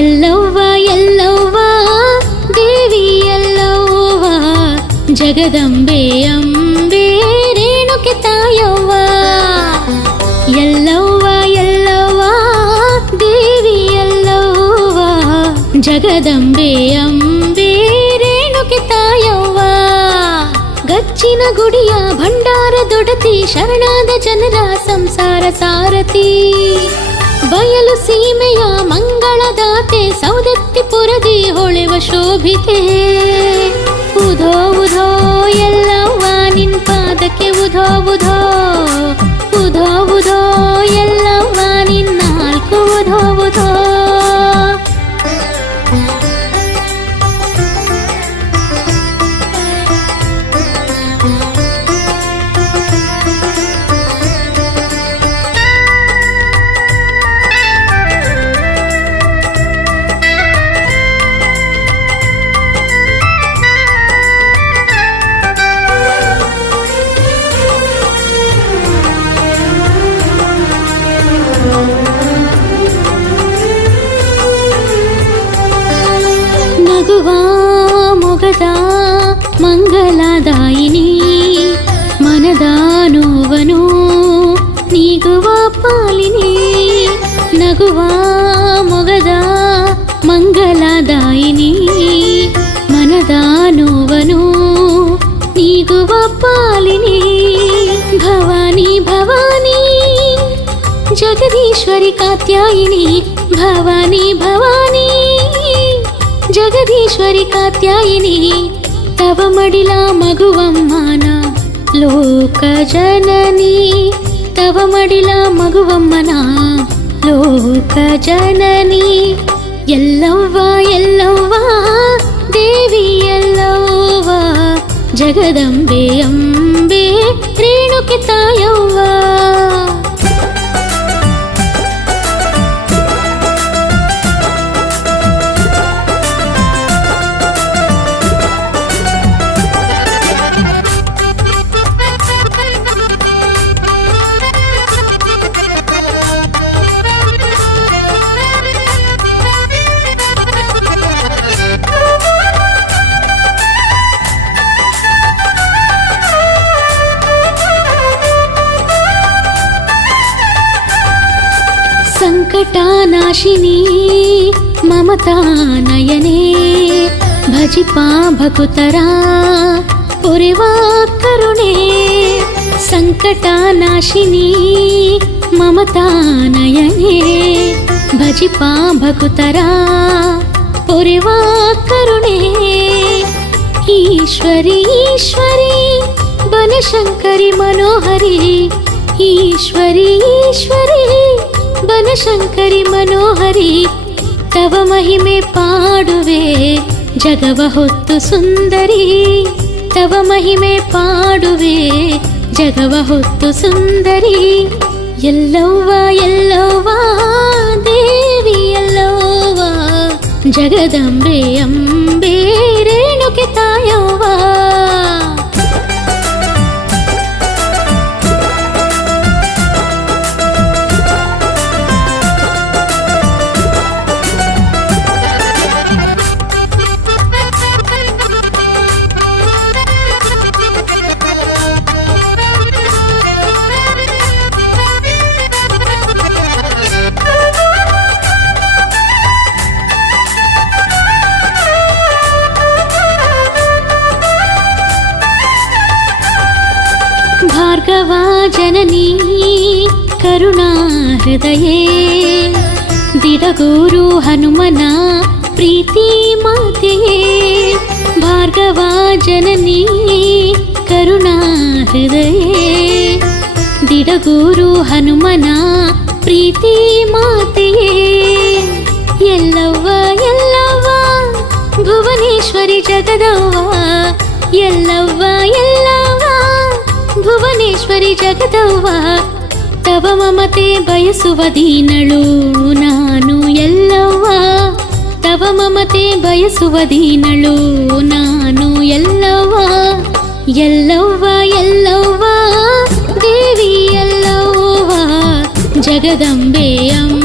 ಎಲ್ಲವ್ವ ಎಲ್ಲವ್ವ ದೇವಿ ಎಲ್ಲವ್ವ ಜಗದಂಬೆ ಅಂಬೆ ರೇಣುಕೆ ತಾಯವ್ವ. ಎಲ್ಲವ್ವ ಎಲ್ಲವ್ವ ದೇವಿ ಎಲ್ಲವ್ವ ಜಗದಂಬೆ ಅಂಬೆ ರೇಣುಕೆ ತಾಯವ್ವ. ಗಚ್ಚಿನ ಗುಡಿಯ ಭಂಡಾರದೊಡತಿ ಶರಣಾದ ಜನರ ಸಂಸಾರ ಸಾರಥಿ. ಬಯಲು ಸೀಮೆಯ ಮಂಗಳದಾತೆ ಸೌದತ್ತಿಪುರದಿ ಹೊಳೆವ ಶೋಭಿತೆ. ಉಧೋ ಉಧೋ ಎಲ್ಲವ್ವ ನಿನ್ ಪಾದಕ್ಕೆ ಉಧೋ ಉಧೋ. ಉಧೋ ಉಧೋ ಎಲ್ಲವ್ವ ನಿನ್ ನಾಲ್ಕು ಉಧೋ ಉಧೋ. ನಗುವ ಮೊಗದ ಮಂಗಲದಾಯಿನಿ ಮನದ ನೋವನು ನೀಗುವ ಪಾಲಿನಿ. ನಗುವ ಮೊಗದ ಮಂಗಲದಾಯಿನಿ ಮನದ ನೋವನು ನೀಗುವ ಪಾಲಿನಿ. ಭವಾನಿ ಭವಾನಿ ಜಗದೀಶ್ವರಿ ಕಾತ್ಯಾಯಿನಿ. ಭವಾನಿ ಭವಾನಿ ಜಗದೀಶ್ವರಿ ಕಾತ್ಯಾಯಿನಿ. ತವ ಮಡಿಲ ಮಗುವಮ್ಮನ ಲೋಕ ಜನನಿ. ತವ ಮಡಿಲ ಮಗುವಮ್ಮನ ಲೋಕ ಜನನಿ. ಎಲ್ಲವ್ವ ಎಲ್ಲವ್ವ ದೇವಿ ಎಲ್ಲವ್ವ ಜಗದಂಬೆ ಅಂಬೆ ರೇಣುಕೆ ತಾಯವ್ವ. ಸಂಕಟನಾಶಿನಿ ಮಮತಾ ನಯನೆ. ಭಜಿಪಾ ಭಕುತರ ಪೊರೆವ ಕರುಣೆ. ಸಂಕಟನಾಶಿನಿ ಮಮತಾ ನಯನೆ. ಭಜಿಪಾ ಭಕುತರ ಪೊರೆವ ಕರುಣೆ. ಈಶ್ವರಿ ಈಶ್ವರಿ ಬನಶಂಕರಿ ಮನೋಹರಿ. ಈಶ್ವರಿ ಈಶ್ವರಿ ಬನಶಂಕರಿ ಮನೋಹರಿ. ತವ ಮಹಿಮೆ ಪಾಡುವೆ ಜಗವ ಹೊತ್ತು ಸುಂದರಿ. ತವ ಮಹಿಮೆ ಪಾಡುವೆ ಜಗವ ಹೊತ್ತು ಸುಂದರಿ. ಎಲ್ಲವ್ವ ಎಲ್ಲವ್ವ ದೇವಿ ಎಲ್ಲವ್ವ ಜಗದಂಬೆ ಅಂಬೆ ರೇಣುಕೆ ತಾಯವ್ವ. ಹೃದಯೇ ದಿಡಗೂರು ಹನುಮನ ಪ್ರೀತಿ ಮಾತೆಯೇ ಭಾರ್ಗವ ಜನನಿ ಕರುಣಾ ಹೃದಯೇ ದಿಡಗೂರು ಹನುಮನ ಪ್ರೀತಿ ಮಾತೆಯೇ ಎಲ್ಲವ್ವ ಎಲ್ಲವ್ವ ಭುವನೇಶ್ವರಿ ಜಗದವ್ವ ಎಲ್ಲವ್ವ ಎಲ್ಲವ್ವ ಭುವನೇಶ್ವರಿ ಜಗದವ್ವ ತವ ಮಮತೆ ಬಯಸುವ ದೀನಳು ನಾನು ಎಲ್ಲವ್ವ ತವ ಮಮತೆ ಬಯಸುವ ದೀನಳು ನಾನು ಎಲ್ಲವ್ವ ಎಲ್ಲವ್ವ ಎಲ್ಲವ್ವ ದೇವಿ ಎಲ್ಲವ್ವ ಜಗದಂಬೆ ಅಮ್ಮ